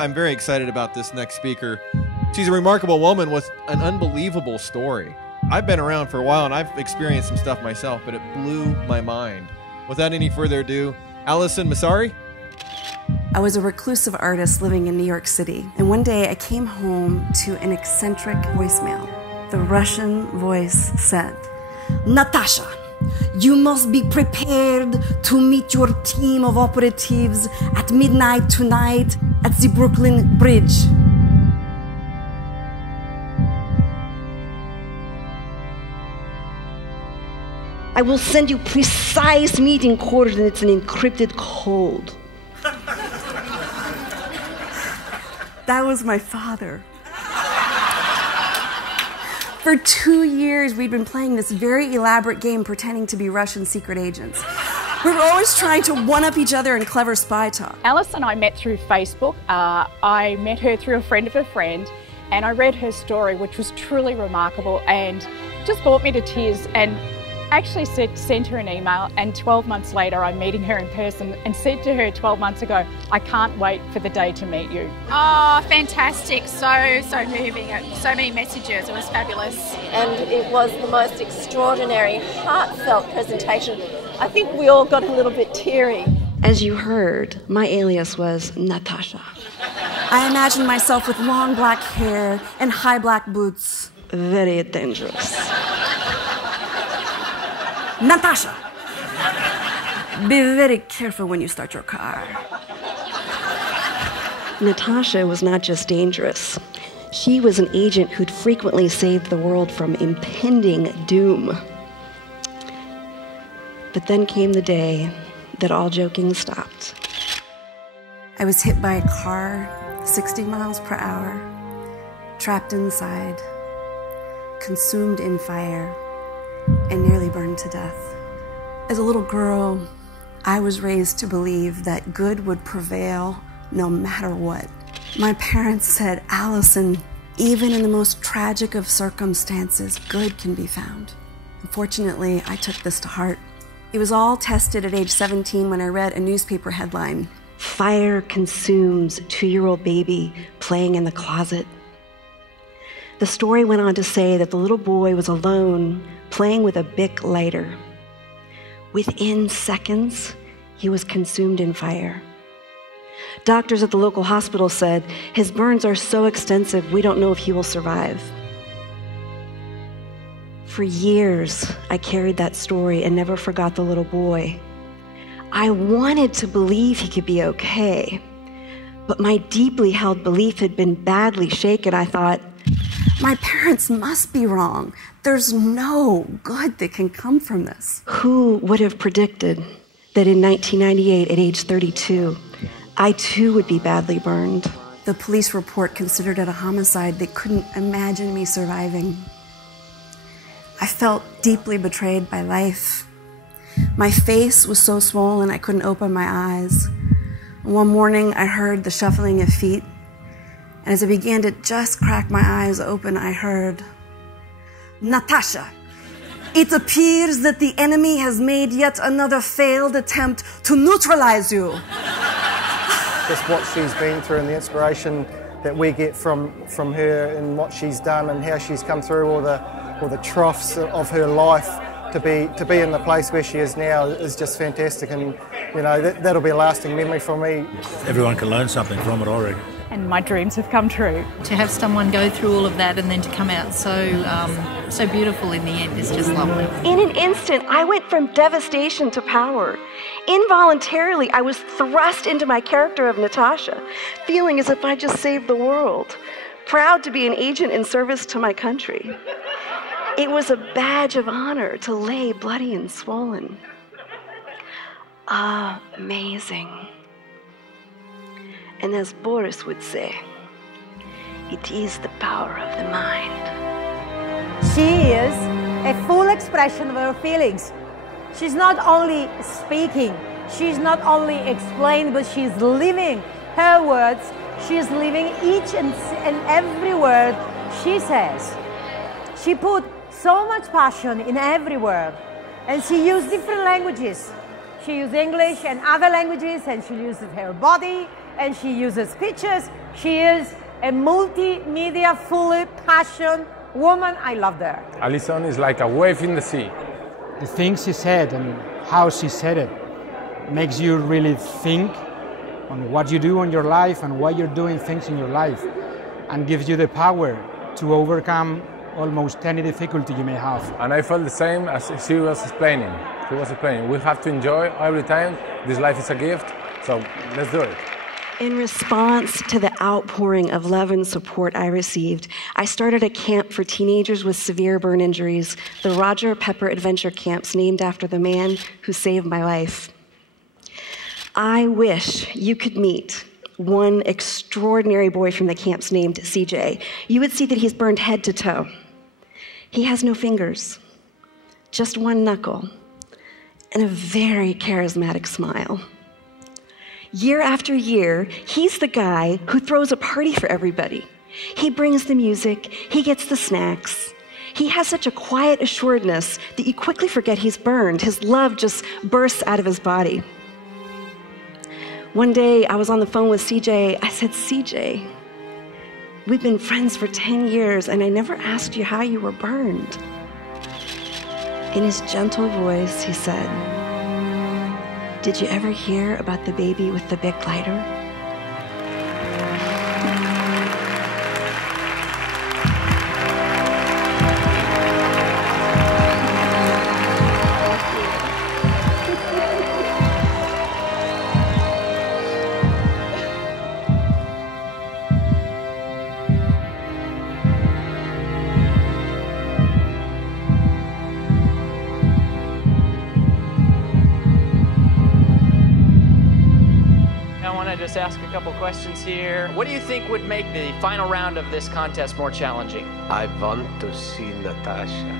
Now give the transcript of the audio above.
I'm very excited about this next speaker. She's a remarkable woman with an unbelievable story. I've been around for a while and I've experienced some stuff myself, but it blew my mind. Without any further ado, Allison Massari. I was a reclusive artist living in New York City, and one day I came home to an eccentric voicemail. The Russian voice said, "Natasha, you must be prepared to meet your team of operatives at midnight tonight at the Brooklyn Bridge." I will send you precise meeting coordinates and encrypted code. That was my father. For 2 years, we'd been playing this very elaborate game pretending to be Russian secret agents. We were always trying to one-up each other in clever spy talk. Allison I met through Facebook. I met her through a friend of a friend, and I read her story, which was truly remarkable and just brought me to tears, and actually sent her an email, and 12 months later I'm meeting her in person and said to her 12 months ago, I can't wait for the day to meet you. Oh, fantastic. So moving. So many messages. It was fabulous. And it was the most extraordinary, heartfelt presentation. I think we all got a little bit teary. As you heard, my alias was Natasha. I imagined myself with long black hair and high black boots. Very dangerous. Natasha, be very careful when you start your car. Natasha was not just dangerous. She was an agent who'd frequently saved the world from impending doom. But then came the day that all joking stopped. I was hit by a car, 60 miles per hour, trapped inside, consumed in fire, and nearly burned to death. As a little girl, I was raised to believe that good would prevail no matter what. My parents said, "Allison, even in the most tragic of circumstances, good can be found." Unfortunately, I took this to heart. It was all tested at age 17 when I read a newspaper headline, "Fire consumes 2-year-old baby playing in the closet." The story went on to say that the little boy was alone playing with a Bic lighter. Within seconds, he was consumed in fire. Doctors at the local hospital said, "His burns are so extensive, we don't know if he will survive." For years, I carried that story and never forgot the little boy. I wanted to believe he could be okay, but my deeply held belief had been badly shaken. I thought, my parents must be wrong. There's no good that can come from this. Who would have predicted that in 1998, at age 32, I too would be badly burned? The police report considered it a homicide. They couldn't imagine me surviving. I felt deeply betrayed by life. My face was so swollen I couldn't open my eyes. One morning I heard the shuffling of feet, and as I began to just crack my eyes open, I heard, "Natasha, it appears that the enemy has made yet another failed attempt to neutralize you." Just what she's been through and the inspiration that we get from her and what she's done and how she's come through all the troughs of her life to be in the place where she is now is just fantastic, and you know that'll be a lasting memory for me. Everyone can learn something from it, I reckon. And my dreams have come true. To have someone go through all of that and then to come out so beautiful in the end is just lovely. In an instant, I went from devastation to power. Involuntarily, I was thrust into my character of Natasha, feeling as if I just saved the world, proud to be an agent in service to my country. It was a badge of honor to lay bloody and swollen. Amazing. And as Boris would say, it is the power of the mind. She is a full expression of her feelings. She's not only speaking, she's not only explaining, but she's living her words. She's living each and every word she says. She put so much passion in every word, and she used different languages. She used English and other languages, and she uses her body, and she uses pictures, She is a multimedia, fully passionate woman. I love her. Allison is like a wave in the sea. The things she said and how she said it makes you really think on what you do in your life and why you're doing things in your life, and gives you the power to overcome almost any difficulty you may have. And I felt the same as she was explaining. We have to enjoy every time. This life is a gift, so let's do it. In response to the outpouring of love and support I received, I started a camp for teenagers with severe burn injuries, the Roger Pepper Adventure Camps, named after the man who saved my life. I wish you could meet one extraordinary boy from the camps named CJ. You would see that he's burned head to toe. He has no fingers, just one knuckle, and a very charismatic smile. Year after year, he's the guy who throws a party for everybody. He brings the music, he gets the snacks. He has such a quiet assuredness that you quickly forget he's burned. His love just bursts out of his body. One day, I was on the phone with CJ. I said, CJ, we've been friends for 10 years, and I never asked you how you were burned. In his gentle voice, he said, did you ever hear about the baby with the big lighter? Just ask a couple questions here. What do you think would make the final round of this contest more challenging? I want to see Natasha.